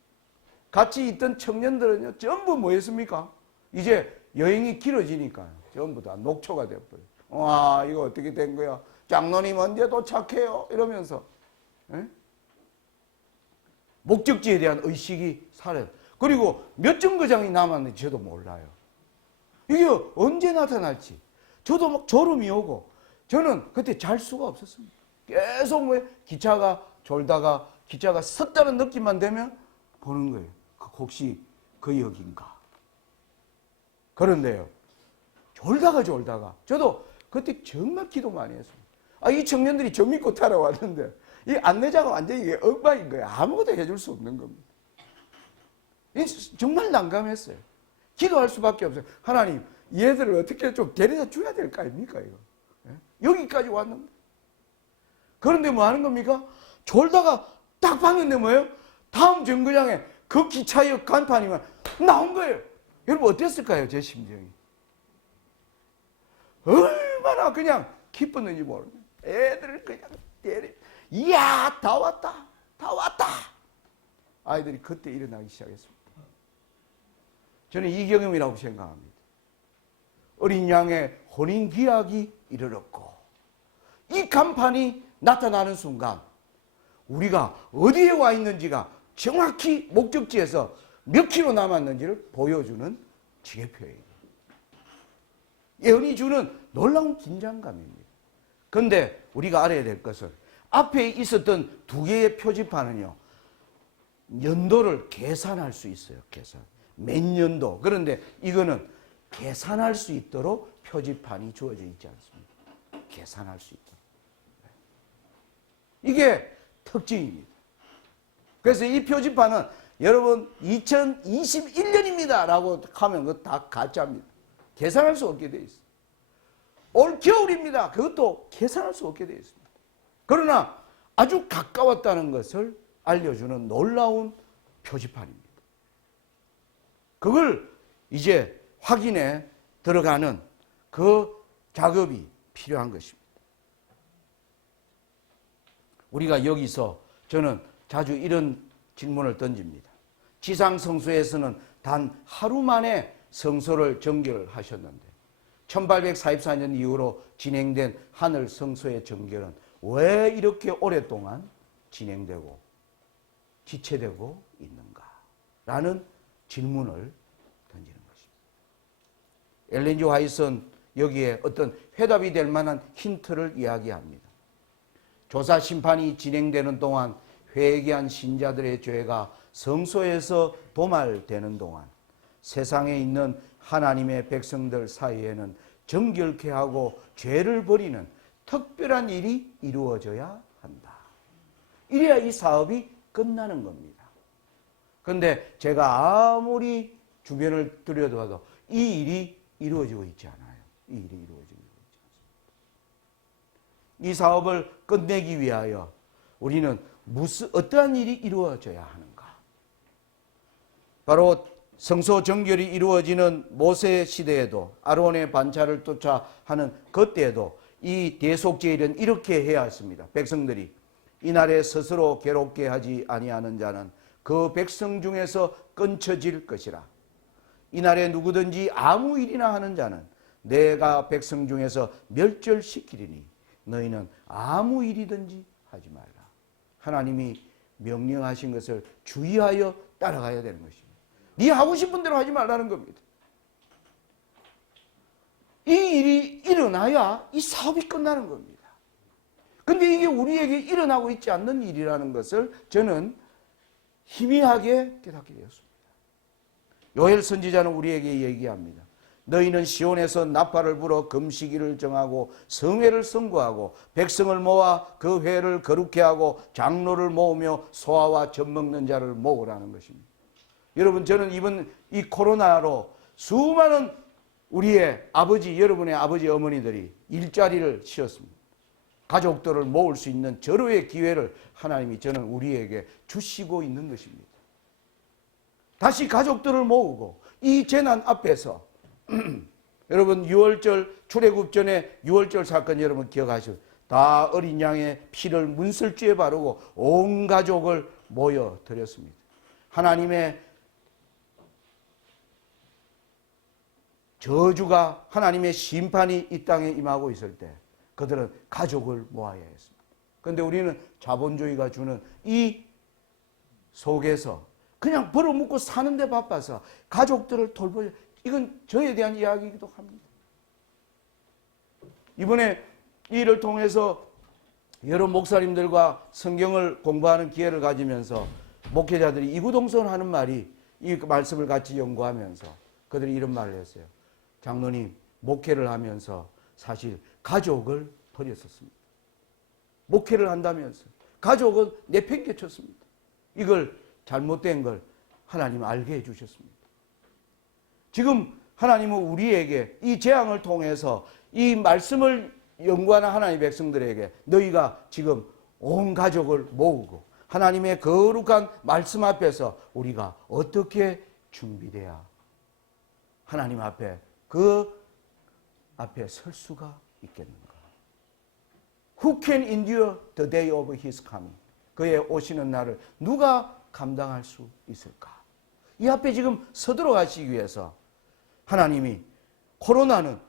같이 있던 청년들은요, 전부 뭐였습니까? 이제 여행이 길어지니까요. 전부 다 녹초가 되어버려요. 와, 이거 어떻게 된 거야? 장로님 언제 도착해요? 이러면서. 에? 목적지에 대한 의식이 사라져요. 그리고 몇 정거장이 남았는지 저도 몰라요. 이게 언제 나타날지. 저도 막 졸음이 오고, 저는 그때 잘 수가 없었습니다. 계속 기차가 졸다가 기차가 섰다는 느낌만 되면 보는 거예요. 혹시 그 역인가? 그런데요, 졸다가 저도 그때 정말 기도 많이 했습니다. 이 청년들이 저 믿고 따라왔는데 이 안내자가 완전히 이게 엉망인 거예요. 아무것도 해줄 수 없는 겁니다. 정말 난감했어요. 기도할 수밖에 없어요. 하나님, 얘들을 어떻게 좀 데려다 줘야 될 거 아닙니까, 이거? 여기까지 왔는데. 그런데 뭐 하는 겁니까? 졸다가 딱 봤는데 뭐예요? 다음 정거장에 그 기차역 간판이면 나온 거예요. 여러분 어땠을까요? 제 심정이. 얼마나 그냥 기뻤는지 모르겠어요. 애들을 그냥 이야, 다 왔다. 아이들이 그때 일어나기 시작했습니다. 저는 이 경험이라고 생각합니다. 어린 양의 혼인 기약이 이르렀고, 이 간판이 나타나는 순간 우리가 어디에 와 있는지가 정확히 목적지에서 몇 킬로 남았는지를 보여주는 지게표예요. 예언이 주는 놀라운 긴장감입니다. 그런데 우리가 알아야 될 것은 앞에 있었던 두 개의 표지판은요, 연도를 계산할 수 있어요. 몇 년도. 그런데 이거는 계산할 수 있도록 표지판이 주어져 있지 않습니다. 계산할 수 있도록. 이게 특징입니다. 그래서 이 표지판은 여러분 2021년입니다 라고 하면 그거 다 가짜입니다. 계산할 수 없게 되어 있어요. 올 겨울입니다. 그것도 계산할 수 없게 되어 있습니다. 그러나 아주 가까웠다는 것을 알려주는 놀라운 표지판입니다. 그걸 이제 확인에 들어가는 그 작업이 필요한 것입니다. 우리가 여기서 저는 자주 이런 질문을 던집니다. 지상 성소에서는 단 하루 만에 성소를 정결하셨는데 1844년 이후로 진행된 하늘 성소의 정결은 왜 이렇게 오랫동안 진행되고 지체되고 있는가? 라는 질문을 던지는 것입니다. 엘렌 G. 화이트는 여기에 어떤 회답이 될 만한 힌트를 이야기합니다. 조사 심판이 진행되는 동안 회개한 신자들의 죄가 성소에서 도말되는 동안 세상에 있는 하나님의 백성들 사이에는 정결케 하고 죄를 버리는 특별한 일이 이루어져야 한다. 이래야 이 사업이 끝나는 겁니다. 그런데 제가 아무리 주변을 들여다봐도 이 일이 이루어지고 있지 않아요. 이 일이 이루어지고 있지 않습니다. 이 사업을 끝내기 위하여 우리는 어떠한 일이 이루어져야 하는가? 바로 성소 정결이 이루어지는 모세 시대에도 아론의 반차를 쫓아 하는 그때에도 이 대속죄일은 이렇게 해야 했습니다. 백성들이 이날에 스스로 괴롭게 하지 아니하는 자는 그 백성 중에서 끊쳐질 것이라. 이날에 누구든지 아무 일이나 하는 자는 내가 백성 중에서 멸절시키리니 너희는 아무 일이든지 하지 말라. 하나님이 명령하신 것을 주의하여 따라가야 되는 것입니다. 네 하고 싶은 대로 하지 말라는 겁니다. 이 일이 일어나야 이 사업이 끝나는 겁니다. 근데 이게 우리에게 일어나고 있지 않는 일이라는 것을 저는 희미하게 깨닫게 되었습니다. 요엘 선지자는 우리에게 얘기합니다. 너희는 시온에서 나팔을 불어 금식일을 정하고 성회를 선고하고 백성을 모아 그 회를 거룩케 하고 장로를 모으며 소아와 젖 먹는 자를 모으라는 것입니다. 여러분, 저는 이번 이 코로나로 수많은 우리의 아버지, 여러분의 아버지 어머니들이 일자리를 쉬었습니다. 가족들을 모을 수 있는 절호의 기회를 하나님이 저는 우리에게 주시고 있는 것입니다. 다시 가족들을 모으고 이 재난 앞에서 여러분, 유월절 출애굽 전에 유월절 사건 여러분 기억하시죠? 다 어린 양의 피를 문설주에 바르고 온 가족을 모여 드렸습니다. 하나님의 저주가, 하나님의 심판이 이 땅에 임하고 있을 때 그들은 가족을 모아야 했습니다. 그런데 우리는 자본주의가 주는 이 속에서 그냥 벌어먹고 사는데 바빠서 가족들을 돌보자. 이건 저에 대한 이야기이기도 합니다. 이번에 이 일을 통해서 여러 목사님들과 성경을 공부하는 기회를 가지면서 목회자들이 이구동성하는 말이, 이 말씀을 같이 연구하면서 그들이 이런 말을 했어요. 장로님, 목회를 하면서 사실 가족을 버렸었습니다. 목회를 한다면서 가족은 내팽개쳤습니다. 이걸 잘못된 걸 하나님 알게 해주셨습니다. 지금 하나님은 우리에게 이 재앙을 통해서 이 말씀을 연구하는 하나님의 백성들에게 너희가 지금 온 가족을 모으고 하나님의 거룩한 말씀 앞에서 우리가 어떻게 준비돼야 하나님 앞에 그 앞에 설 수가 있겠는가? Who can endure the day of his coming? 그의 오시는 날을 누가 감당할 수 있을까? 이 앞에 지금 서들어가시기 위해서 하나님이, 코로나는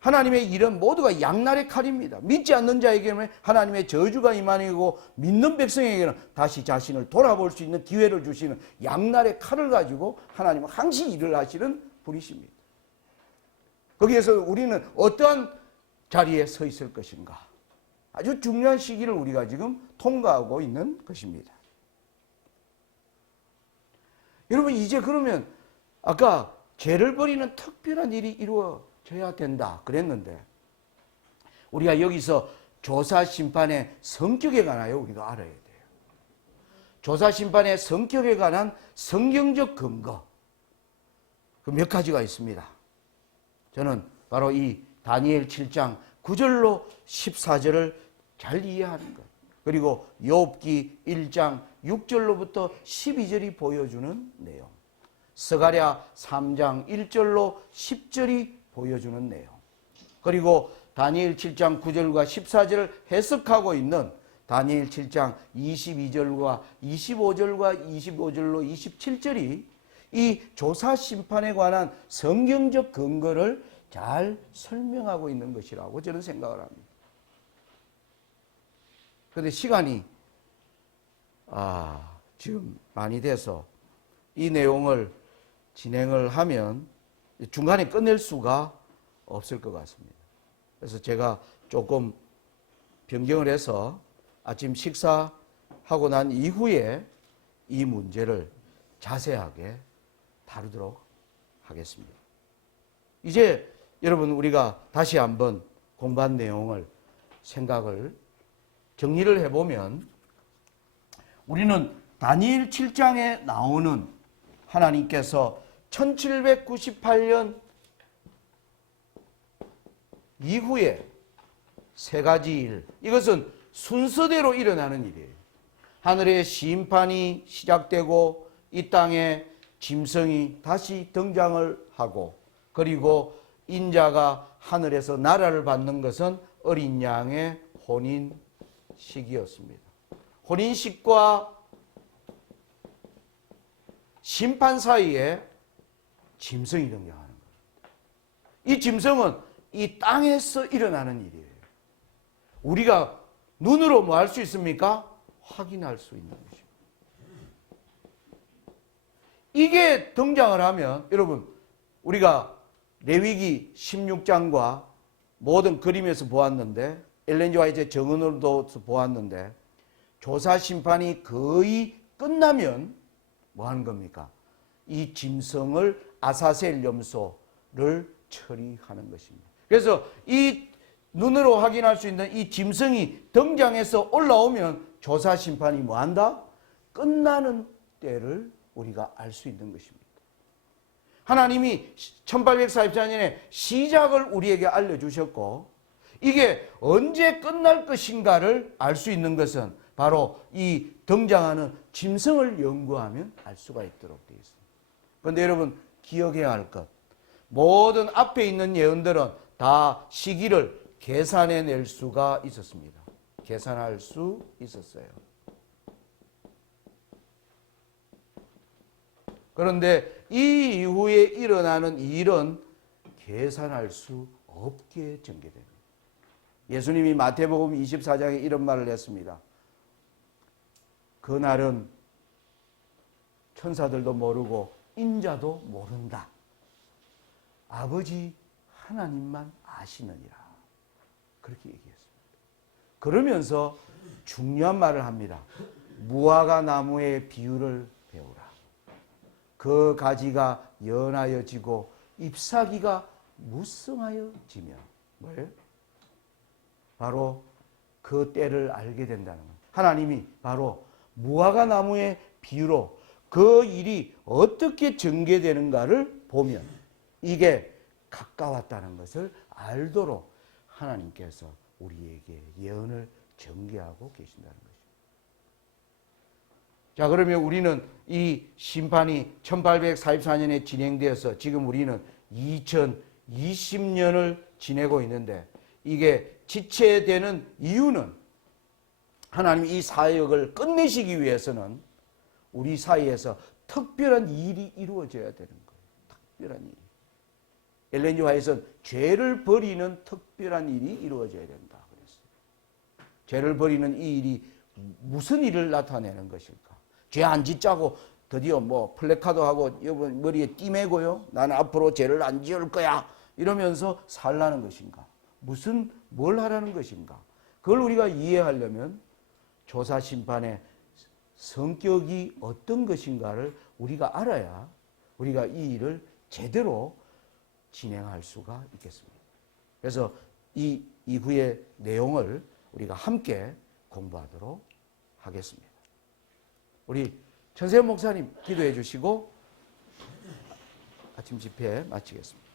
하나님의 일은 모두가 양날의 칼입니다. 믿지 않는 자에게는 하나님의 저주가 임하니고 믿는 백성에게는 다시 자신을 돌아볼 수 있는 기회를 주시는 양날의 칼을 가지고 하나님은 항시 일을 하시는 분이십니다. 거기에서 우리는 어떠한 자리에 서 있을 것인가? 아주 중요한 시기를 우리가 지금 통과하고 있는 것입니다. 여러분, 이제 그러면 아까 죄를 버리는 특별한 일이 이루어져야 된다 그랬는데, 우리가 여기서 조사 심판의 성격에 관하여 우리가 알아야 돼요. 조사 심판의 성격에 관한 성경적 근거, 그 몇 가지가 있습니다. 저는 바로 이 다니엘 7장 9절로 14절을 잘 이해하는 것, 그리고 욥기 1장 6절로부터 12절이 보여주는 내용, 스가랴 3장 1절로 10절이 보여주는 내용, 그리고 다니엘 7장 9절과 14절을 해석하고 있는 다니엘 7장 22절과 25절과 25절로 27절이 이 조사 심판에 관한 성경적 근거를 잘 설명하고 있는 것이라고 저는 생각을 합니다. 그런데 시간이 지금 많이 돼서 이 내용을 진행을 하면 중간에 끝낼 수가 없을 것 같습니다. 그래서 제가 조금 변경을 해서 아침 식사하고 난 이후에 이 문제를 자세하게 다루도록 하겠습니다. 이제 여러분, 우리가 다시 한번 공부한 내용을 생각을 정리를 해보면, 우리는 다니엘 7장에 나오는 하나님께서 1798년 이후에 세 가지 일, 이것은 순서대로 일어나는 일이에요. 하늘의 심판이 시작되고 이 땅에 짐승이 다시 등장을 하고, 그리고 인자가 하늘에서 나라를 받는 것은 어린 양의 혼인식이었습니다. 혼인식과 심판 사이에 짐승이 등장하는 거예요. 이 짐승은 이 땅에서 일어나는 일이에요. 우리가 눈으로 뭐 할 수 있습니까? 확인할 수 있는 것입니다. 이게 등장을 하면 여러분 우리가 레위기 16장과 모든 그림에서 보았는데 엘렌 G 화이트의 정언으로도 보았는데 조사 심판이 거의 끝나면 뭐 하는 겁니까? 이 짐승을 아사셀 염소를 처리하는 것입니다. 그래서 이 눈으로 확인할 수 있는 이 짐승이 등장해서 올라오면 조사 심판이 뭐 한다? 끝나는 때를 우리가 알 수 있는 것입니다. 하나님이 1844년에 시작을 우리에게 알려주셨고 이게 언제 끝날 것인가를 알 수 있는 것은 바로 이 등장하는 짐승을 연구하면 알 수가 있도록 되어 있습니다. 그런데 여러분 기억해야 할 것, 모든 앞에 있는 예언들은 다 시기를 계산해낼 수가 있었습니다. 계산할 수 있었어요. 그런데 이 이후에 일어나는 일은 계산할 수 없게 전개됩니다. 예수님이 마태복음 24장에 이런 말을 했습니다. 그날은 천사들도 모르고 인자도 모른다. 아버지 하나님만 아시느니라. 그렇게 얘기했습니다. 그러면서 중요한 말을 합니다. 무화과 나무의 비유를 배우라. 그 가지가 연하여 지고 잎사귀가 무성하여 지며 뭐예요? 바로 그 때를 알게 된다는 거예요. 하나님이 바로 무화과 나무의 비유로 그 일이 어떻게 전개되는가를 보면 이게 가까웠다는 것을 알도록 하나님께서 우리에게 예언을 전개하고 계신다는 것입니다. 자, 그러면 우리는 이 심판이 1844년에 진행되어서 지금 우리는 2020년을 지내고 있는데 이게 지체되는 이유는 하나님이 이 사역을 끝내시기 위해서는 우리 사이에서 특별한 일이 이루어져야 되는 거예요. 특별한 일. 엘렌 G 화이트는 죄를 버리는 특별한 일이 이루어져야 된다 그랬어요. 죄를 버리는 이 일이 무슨 일을 나타내는 것일까? 죄 안 짓자고 드디어 뭐 플래카드하고 머리에 띠매고요. 나는 앞으로 죄를 안 지을 거야. 이러면서 살라는 것인가? 뭘 하라는 것인가? 그걸 우리가 이해하려면 조사 심판의 성격이 어떤 것인가를 우리가 알아야 우리가 이 일을 제대로 진행할 수가 있겠습니다. 그래서 이 이후의 내용을 우리가 함께 공부하도록 하겠습니다. 우리 천세현 목사님 기도해 주시고 아침 집회 마치겠습니다.